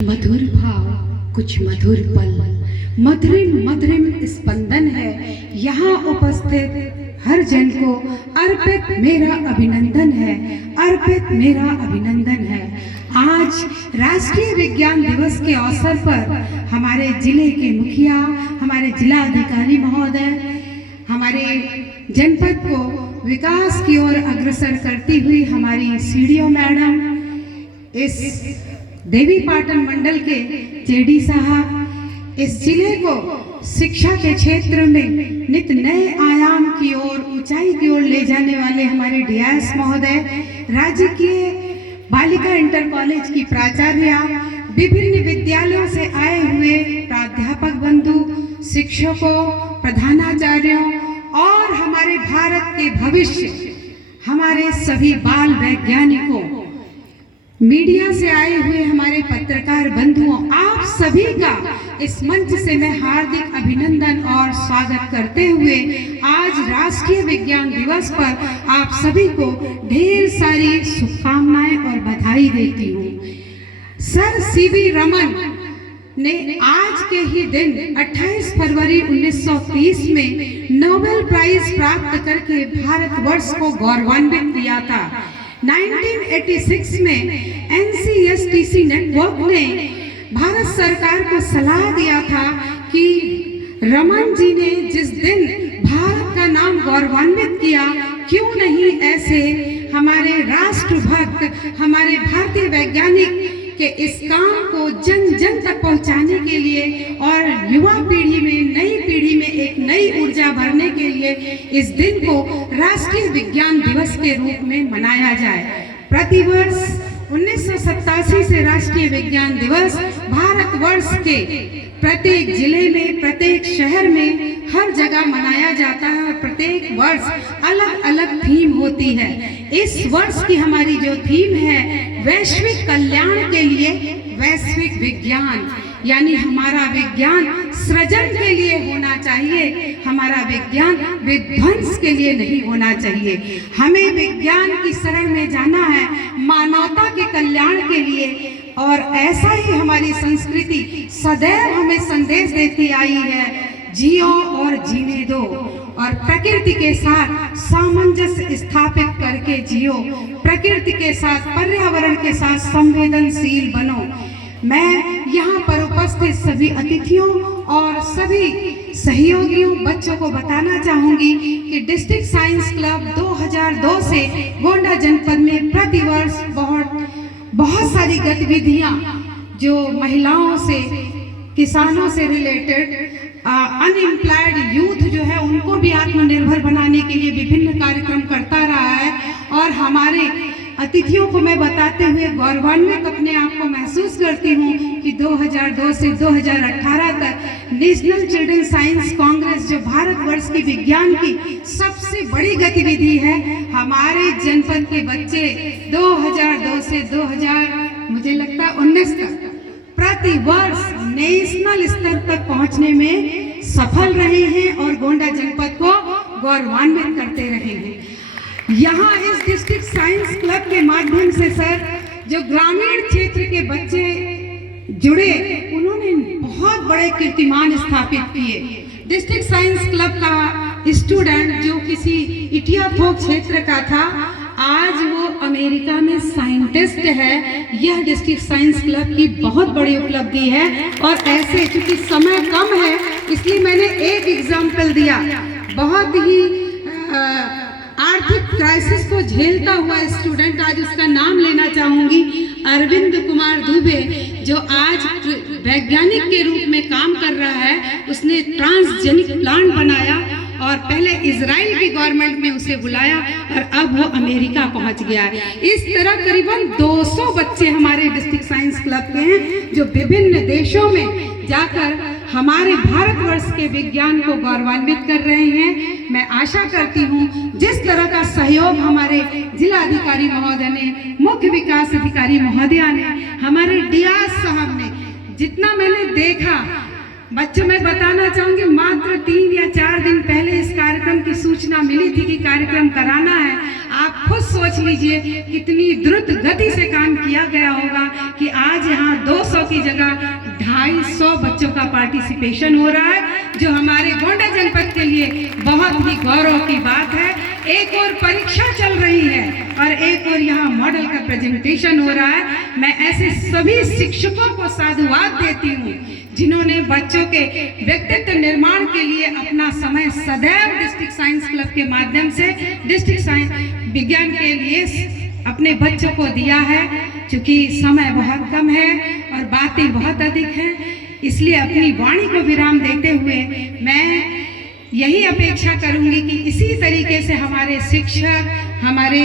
मधुर भाव कुछ मधुर पल, मधुरिम मधुरिम स्पंदन है। यहाँ उपस्थित हर जन को अर्पित मेरा अभिनंदन है, अर्पित मेरा अभिनंदन है। आज राष्ट्रीय विज्ञान दिवस के अवसर पर हमारे जिले के मुखिया, हमारे जिला अधिकारी महोदय, हमारे जनपद को विकास की ओर अग्रसर करती हुई हमारी सीडीओ मैडम, इस देवी पाटन मंडल के जेडी साहब, इस जिले को शिक्षा के क्षेत्र में नित नए आयाम की ओर, ऊंचाई की ओर ले जाने वाले हमारे डीएस महोदय, राज्य के बालिका इंटर कॉलेज की प्राचार्य, विभिन्न विद्यालयों से आए हुए प्राध्यापक बंधु, शिक्षकों, प्रधानाचार्यों और हमारे भारत के भविष्य, हमारे सभी बाल वैज्ञानिकों, मीडिया से आए हुए हमारे पत्रकार बंधुओं, आप सभी का इस मंच से मैं हार्दिक अभिनंदन और स्वागत करते हुए आज राष्ट्रीय विज्ञान दिवस पर आप सभी को ढेर सारी शुभकामनाएं और बधाई देती हूँ। सर सीवी रमन ने आज के ही दिन 28 फरवरी 1930 में नोबेल प्राइज प्राप्त करके भारतवर्ष को गौरवान्वित किया था। 1986 में NCSTC नेटवर्क ने भारत सरकार को सलाह दिया था कि रमन जी ने जिस दिन भारत का नाम गौरवान्वित किया, क्यों नहीं ऐसे हमारे राष्ट्रभक्त, हमारे भारतीय वैज्ञानिक के इस काम को जन जन तक पहुंचाने के लिए और युवा पीढ़ी में, नई पीढ़ी में एक नई ऊर्जा भरने के लिए इस दिन को राष्ट्रीय विज्ञान दिवस के रूप में मनाया जाए। प्रतिवर्ष 1987 से राष्ट्रीय विज्ञान दिवस भारतवर्ष के प्रत्येक जिले में, प्रत्येक शहर में, हर जगह मनाया जाता है और प्रत्येक वर्ष अलग अलग थीम होती है। इस वर्ष की हमारी जो थीम है, वैश्विक कल्याण के लिए वैश्विक विज्ञान, यानी हमारा विज्ञान सृजन के लिए होना चाहिए, हमारा विज्ञान विध्वंस के लिए नहीं होना चाहिए। हमें विज्ञान की शरण में जाना है, मानवता के कल्याण के लिए, और ऐसा ही हमारी संस्कृति सदैव हमें संदेश देती आई है, जियो और जीने दो, और प्रकृति के साथ सामंजस्य स्थापित करके जियो, प्रकृति के साथ, पर्यावरण के साथ संवेदनशील बनो। मैं यहाँ पर उपस्थित सभी अतिथियों और सभी सहयोगियों, बच्चों को बताना चाहूंगी कि डिस्ट्रिक्ट साइंस क्लब 2002 से गोंडा जनपद में प्रतिवर्ष बहुत सारी गतिविधियां, जो महिलाओं से, किसानों से रिलेटेड, अनएम्प्लॉयड यूथ जो है उनको भी आत्मनिर्भर बनाने के लिए विभिन्न कार्यक्रम करता रहा है। और हमारे अतिथियों को मैं बताते हुए गौरवान्वित अपने आप को महसूस करती हूँ कि 2002 से 2018 तक नेशनल चिल्ड्रन साइंस कांग्रेस, जो भारतवर्ष की विज्ञान की सबसे बड़ी गतिविधि है, हमारे जनपद के बच्चे 2002 से 2019 तक प्रतिवर्ष नेशनल स्तर तक पहुंचने में सफल रहे हैं और गोंडा जनपद को गौरवान्वित करते रहे हैं। यहाँ इस डिस्ट्रिक्ट साइंस क्लब के माध्यम से सर, जो ग्रामीण क्षेत्र के बच्चे जुड़े, उन्होंने बहुत बड़े कीर्तिमान स्थापित किए। डिस्ट्रिक्ट साइंस क्लब का स्टूडेंट जो किसी इटियाथोक क्षेत्र का था, आज वो अमेरिका में साइंटिस्ट है। यह डिस्ट्रिक्ट साइंस क्लब की बहुत बड़ी उपलब्धि है। और ऐसे, क्योंकि समय कम है इसलिए मैंने एक एग्जाम्पल दिया, बहुत ही आर्थिक क्राइसिस को झेलता हुआ स्टूडेंट, आज उसका नाम लेना चाहूंगी, अरविंद कुमार दुबे, जो आज वैज्ञानिक के रूप में काम कर रहा है। उसने ट्रांसजेनिक प्लांट बनाया और पहले इजराइल की गवर्नमेंट में उसे बुलाया और अब वो अमेरिका पहुंच गया है। इस तरह करीबन 200 बच्चे हमारे डिस्ट्रिक्ट साइंस क्लब के हैं, जो विभिन्न देशों में जाकर हमारे भारतवर्ष के विज्ञान को गौरवान्वित कर रहे हैं। मैं आशा करती हूँ जिस तरह का सहयोग हमारे जिला अधिकारी महोदय ने, मुख्य विकास अधिकारी महोदया ने, हमारे डीआर साहब ने, जितना मैंने देखा बच्चों, मैं बताना चाहूंगी मात्र 3 या 4 दिन पहले इस कार्यक्रम की सूचना मिली थी कि कार्यक्रम कराना है। आप खुद सोच लीजिए कितनी द्रुत गति से काम किया गया होगा कि आज यहाँ 200 की जगह 250 बच्चों का पार्टिसिपेशन हो रहा है, जो हमारे गोंडा जनपद के लिए बहुत ही गौरव की बात है। एक और परीक्षा चल रही है और एक और यहाँ मॉडल का प्रेजेंटेशन हो रहा है। मैं ऐसे सभी शिक्षकों को साधुवाद देती हूँ जिन्होंने बच्चों के व्यक्तित्व निर्माण के लिए अपना समय सदैव डिस्ट्रिक्ट साइंस क्लब के माध्यम से डिस्ट्रिक्ट साइंस विज्ञान के लिए अपने बच्चों को दिया है। क्योंकि समय बहुत कम है और बातें बहुत अधिक हैं, इसलिए अपनी वाणी को विराम देते हुए मैं यही अपेक्षा करूंगी कि इसी तरीके से हमारे शिक्षक, हमारे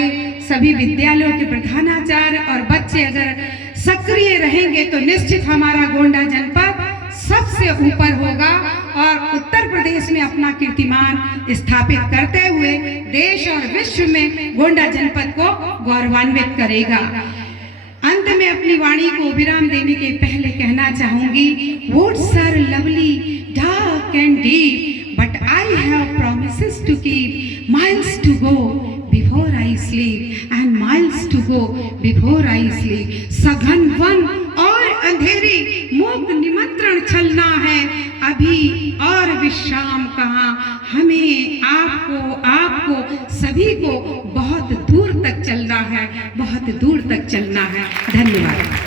सभी विद्यालयों के प्रधानाचार्य और बच्चे अगर सक्रिय रहेंगे तो निश्चित हमारा गोंडा जनपद सबसे ऊपर होगा और उत्तर प्रदेश में अपना कीर्तिमान स्थापित करते हुए देश और विश्व में गोंडा जनपद को गौरवान्वित करेगा। अंत में अपनी वाणी को विराम देने के पहले कहना चाहूंगी, woods are lovely, dark and deep, but I have promises to keep, miles to go before I sleep and miles to go before I sleep। सघन वन और अंधेरी मूक निमंत्रण चलना है, अभी और विश्राम कहाँ, हमें आपको सभी को बहुत दूर तक चलना है, बहुत दूर तक चलना है। धन्यवाद।